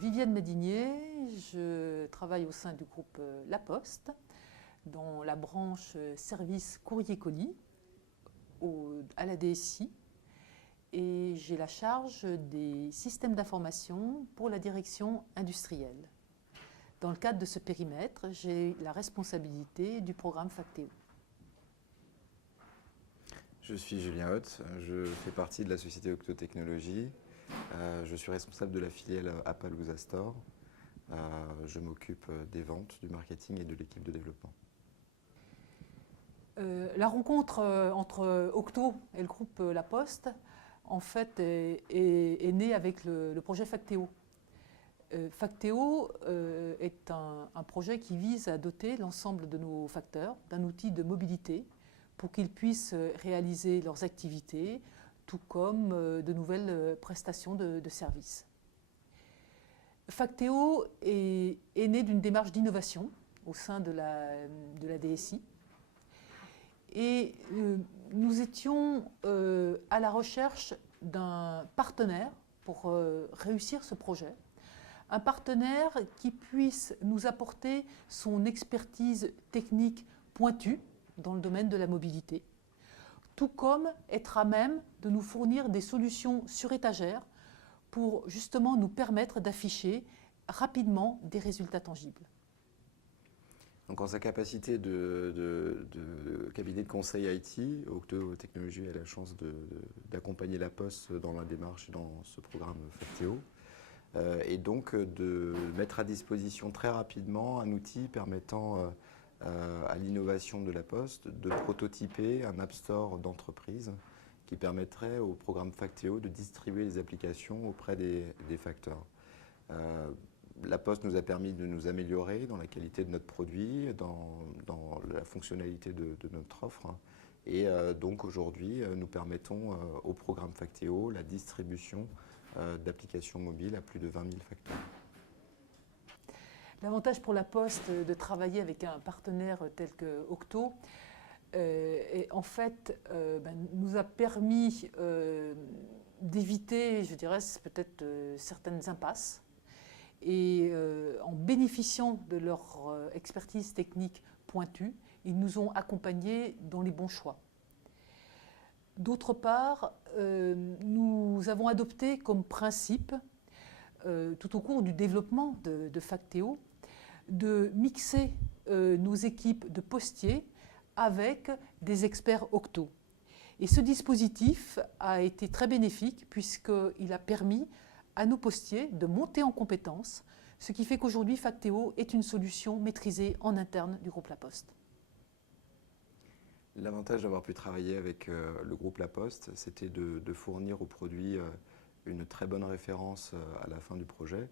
Viviane Madinier, je travaille au sein du groupe La Poste, dans la branche service courrier-colis à la DSI, et j'ai la charge des systèmes d'information pour la direction industrielle. Dans le cadre de ce périmètre, j'ai la responsabilité du programme Factéo. Je suis Julien Hoth, je fais partie de la société Octo Technologies. Je suis responsable de la filiale Appaloosa Store. Je m'occupe des ventes, du marketing et de l'équipe de développement. La rencontre entre Octo et le groupe La Poste, en fait, est née avec le projet Factéo. Factéo est un projet qui vise à doter l'ensemble de nos facteurs d'un outil de mobilité pour qu'ils puissent réaliser leurs activités, tout comme de nouvelles prestations de services. Factéo est né d'une démarche d'innovation au sein de la DSI. Et nous étions à la recherche d'un partenaire pour réussir ce projet. Un partenaire qui puisse nous apporter son expertise technique pointue dans le domaine de la mobilité, tout comme être à même de nous fournir des solutions sur étagère pour justement nous permettre d'afficher rapidement des résultats tangibles. Donc en sa capacité de cabinet de conseil IT, Octo Technologies a la chance d'accompagner La Poste dans la démarche dans ce programme Factéo. Et donc de mettre à disposition très rapidement un outil permettant à l'innovation de La Poste de prototyper un App Store d'entreprise qui permettrait au programme Factéo de distribuer les applications auprès des facteurs. La Poste nous a permis de nous améliorer dans la qualité de notre produit, dans la fonctionnalité de notre offre. Et donc aujourd'hui, nous permettons au programme Factéo la distribution d'applications mobiles à plus de 20 000 facteurs. L'avantage pour La Poste de travailler avec un partenaire tel que Octo, en fait, nous a permis d'éviter, je dirais, peut-être certaines impasses. Et en bénéficiant de leur expertise technique pointue, ils nous ont accompagnés dans les bons choix. D'autre part, nous avons adopté comme principe, tout au cours du développement de Factéo, de mixer nos équipes de postiers avec des experts Octo. Et ce dispositif a été très bénéfique puisqu'il a permis à nos postiers de monter en compétences, ce qui fait qu'aujourd'hui Factéo est une solution maîtrisée en interne du groupe La Poste. L'avantage d'avoir pu travailler avec le groupe La Poste, c'était de fournir au produit une très bonne référence à la fin du projet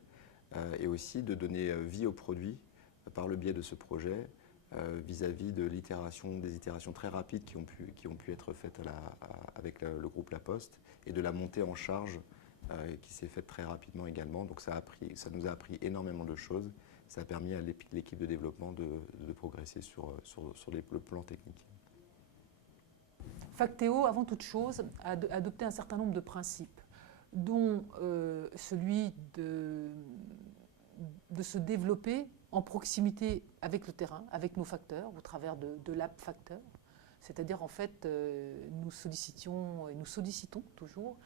et aussi de donner vie au produit par le biais de ce projet vis-à-vis de des itérations très rapides qui ont pu être faites avec le groupe La Poste et de la montée en charge qui s'est faite très rapidement également. Donc ça nous a appris énormément de choses. Ça a permis à l'équipe de développement de progresser sur le plan technique. Factéo, avant toute chose, a adopté un certain nombre de principes, dont celui de se développer en proximité avec le terrain, avec nos facteurs, au travers de l'app Facteur. C'est-à-dire, en fait, nous sollicitions et nous sollicitons toujours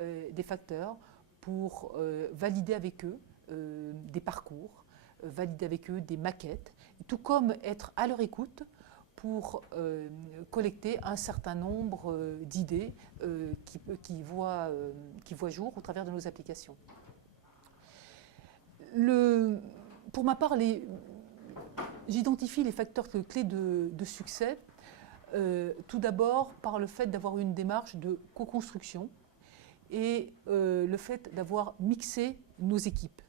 des facteurs pour valider avec eux des parcours, valider avec eux des maquettes, tout comme être à leur écoute pour collecter un certain nombre d'idées qui voient jour au travers de nos applications. Pour ma part, j'identifie les facteurs clés de succès, tout d'abord par le fait d'avoir une démarche de co-construction et le fait d'avoir mixé nos équipes.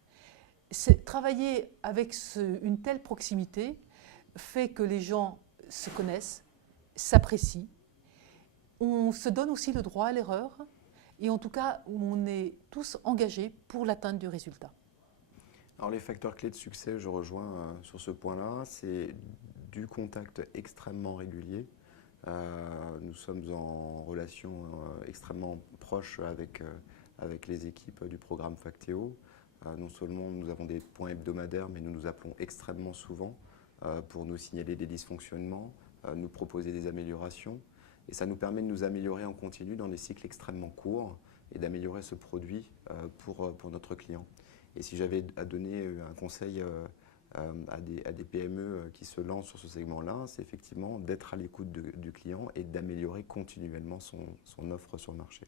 Travailler avec une telle proximité fait que les gens se connaissent, s'apprécient. On se donne aussi le droit à l'erreur et en tout cas, on est tous engagés pour l'atteinte du résultat. Alors les facteurs clés de succès, je rejoins sur ce point-là, c'est du contact extrêmement régulier. Nous sommes en relation extrêmement proche avec les équipes du programme Factéo. Non seulement nous avons des points hebdomadaires, mais nous nous appelons extrêmement souvent pour nous signaler des dysfonctionnements, nous proposer des améliorations. Et ça nous permet de nous améliorer en continu dans des cycles extrêmement courts et d'améliorer ce produit pour notre client. Et si j'avais à donner un conseil à des PME qui se lancent sur ce segment-là, c'est effectivement d'être à l'écoute du client et d'améliorer continuellement son offre sur le marché.